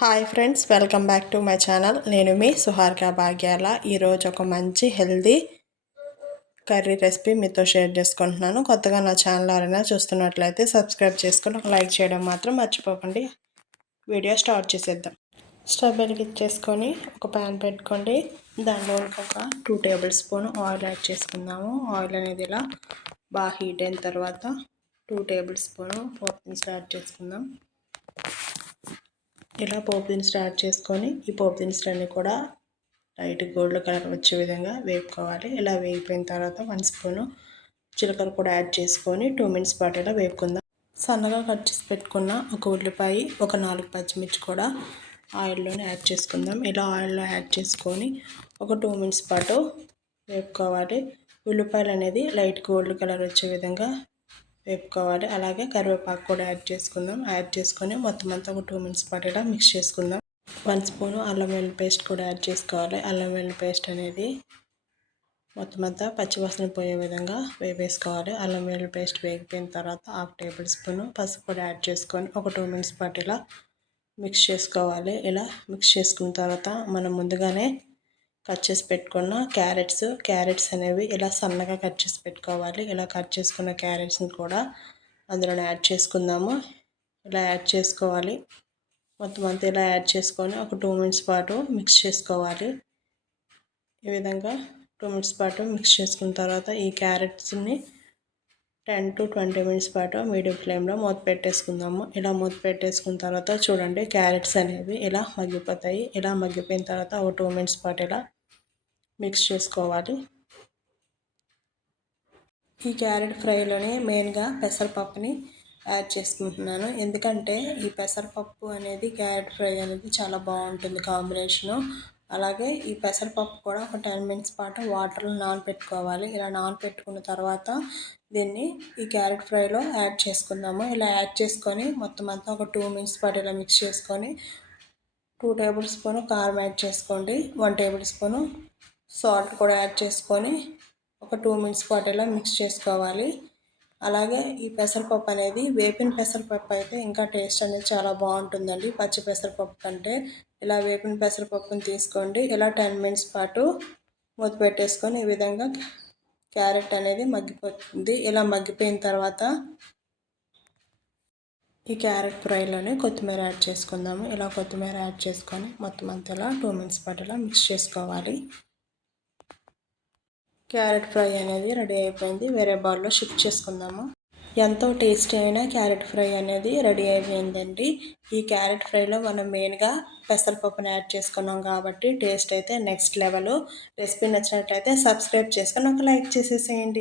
Hi friends welcome back to my channel నేను మీ సుహార్క భాగ్యాల. ఈరోజు ఒక మంచి హెల్దీ కర్రీ రెసిపీ మీతో షేర్ చేసుకుంటున్నాను. కొత్తగా నా ఛానల్ ఎవరైనా చూస్తున్నట్లయితే సబ్స్క్రైబ్ చేసుకొని ఒక లైక్ చేయడం మాత్రం మర్చిపోకండి. వీడియో స్టార్ట్ చేసేద్దాం. స్టవ్ వెలిగించేసుకొని ఒక ప్యాన్ పెట్టుకోండి. దానిలో ఒక two tablespoon oil add చేసుకుందాము. ఆయిల్ అనేది ఇలా బాగా హీట్ అయిన తర్వాత టూ టేబుల్ స్పూన్ పోపు యాడ్ చేసుకుందాం. ఇలా పోపు దినుసులు యాడ్ చేసుకొని ఈ పోపు దినుసులన్నీ కూడా లైట్ గోల్డ్ కలర్ వచ్చే విధంగా వేపుకోవాలి. ఇలా వేగిపోయిన తర్వాత వన్ స్పూను జీలకర్ర కూడా యాడ్ చేసుకొని టూ మినిట్స్ పాటు ఇలా వేపుకుందాం. సన్నగా కట్ చేసి పెట్టుకున్న ఒక ఉల్లిపాయ ఒక నాలుగు పచ్చిమిర్చి కూడా ఆయిల్లోనే యాడ్ చేసుకుందాం. ఇలా ఆయిల్లో యాడ్ చేసుకొని ఒక టూ మినిట్స్ పాటు వేపుకోవాలి. ఉల్లిపాయలు అనేది లైట్ గోల్డ్ కలర్ వచ్చే విధంగా వేపుకోవాలి. అలాగే కరివేపాకు కూడా యాడ్ చేసుకుందాం. యాడ్ చేసుకొని మొత్తం అంతా ఒక టూ మినిట్స్ పాటు ఇలా మిక్స్ చేసుకుందాం. వన్ స్పూను అల్లం వెల్లుల్లి పేస్ట్ కూడా యాడ్ చేసుకోవాలి. అల్లం వెల్లుల్లి పేస్ట్ అనేది మొత్తం అంతా పచ్చివాసన పోయే విధంగా వేవేసుకోవాలి అల్లం వెల్లుల్లి పేస్ట్ వేగిపోయిన తర్వాత హాఫ్ టేబుల్ స్పూన్ పసుపు కూడా యాడ్ చేసుకొని ఒక టూ మినిట్స్ పాటు ఇలా మిక్స్ చేసుకోవాలి. ఇలా మిక్స్ చేసుకున్న తర్వాత మనం ముందుగానే కట్ చేసి పెట్టుకున్న క్యారెట్స్ క్యారెట్స్ అనేవి ఇలా సన్నగా కట్ చేసి పెట్టుకోవాలి. ఇలా కట్ చేసుకున్న క్యారెట్స్ని కూడా అందులో యాడ్ చేసుకుందాము. ఇలా యాడ్ చేసుకోవాలి. మొత్తం అంతా ఇలా యాడ్ చేసుకొని ఒక టూ మినిట్స్ పాటు మిక్స్ చేసుకోవాలి. ఈ విధంగా టూ మినిట్స్ పాటు మిక్స్ చేసుకున్న తర్వాత ఈ క్యారెట్స్ని టెన్ టు ట్వంటీ మినిట్స్ పాటు మీడియం ఫ్లేమ్లో మూత పెట్టేసుకుందాము. ఇలా మూత పెట్టేసుకున్న తర్వాత చూడండి క్యారెట్స్ అనేవి ఇలా మగ్గిపోతాయి. ఇలా మగ్గిపోయిన తర్వాత ఒక టూ మినిట్స్ పాటు ఇలా మిక్స్ చేసుకోవాలి. ఈ క్యారెట్ ఫ్రైలోనే మెయిన్గా పెసరపప్పుని యాడ్ చేసుకుంటున్నాను. ఎందుకంటే ఈ పెసరపప్పు అనేది క్యారెట్ ఫ్రై అనేది చాలా బాగుంటుంది కాంబినేషను. అలాగే ఈ పెసరపప్పు కూడా ఒక టెన్ మినిట్స్ పాటు వాటర్లో నానబెట్టుకోవాలి ఇలా నానబెట్టుకున్న తర్వాత దీన్ని ఈ క్యారెట్ ఫ్రైలో యాడ్ చేసుకుందాము. ఇలా యాడ్ చేసుకొని మొత్తం అంతా ఒక టూ మినిట్స్ పాటు ఇలా మిక్స్ చేసుకొని టూ టేబుల్ స్పూన్ కారం యాడ్ చేసుకోండి. వన్ టేబుల్ స్పూను సాల్ట్ కూడా యాడ్ చేసుకొని ఒక టూ మినిట్స్ పాటు ఇలా మిక్స్ చేసుకోవాలి. అలాగే ఈ పెసరపప్పు అనేది వేపిన పెసరపప్పు అయితే ఇంకా టేస్ట్ అనేది చాలా బాగుంటుందండి. పచ్చి పెసరపప్పు కంటే ఇలా వేపిన పెసరపప్పుని తీసుకోండి. ఇలా టెన్ మినిట్స్ పాటు మూత పెట్టేసుకొని ఈ విధంగా క్యారెట్ అనేది మగ్గిపోతుంది. ఇలా మగ్గిపోయిన తర్వాత ఈ క్యారెట్ ఫ్రైలోనే కొత్తిమీర యాడ్ చేసుకుందాము. ఇలా కొత్తిమీర యాడ్ చేసుకొని మొత్తం అంతా ఇలా టూ మినిట్స్ పాటు ఇలా మిక్స్ చేసుకోవాలి. క్యారెట్ ఫ్రై అనేది రెడీ అయిపోయింది. వేరే బౌల్లో షిఫ్ట్ చేసుకుందాము. ఎంతో టేస్టీ అయిన క్యారెట్ ఫ్రై అనేది రెడీ అయిపోయిందండి. ఈ క్యారెట్ ఫ్రైలో మనం మెయిన్గా పెసరపప్పుని యాడ్ చేసుకున్నాం కాబట్టి టేస్ట్ అయితే నెక్స్ట్ లెవెల్. రెసిపీ నచ్చినట్లయితే సబ్స్క్రైబ్ చేసుకొని ఒక లైక్ చేసేసేయండి.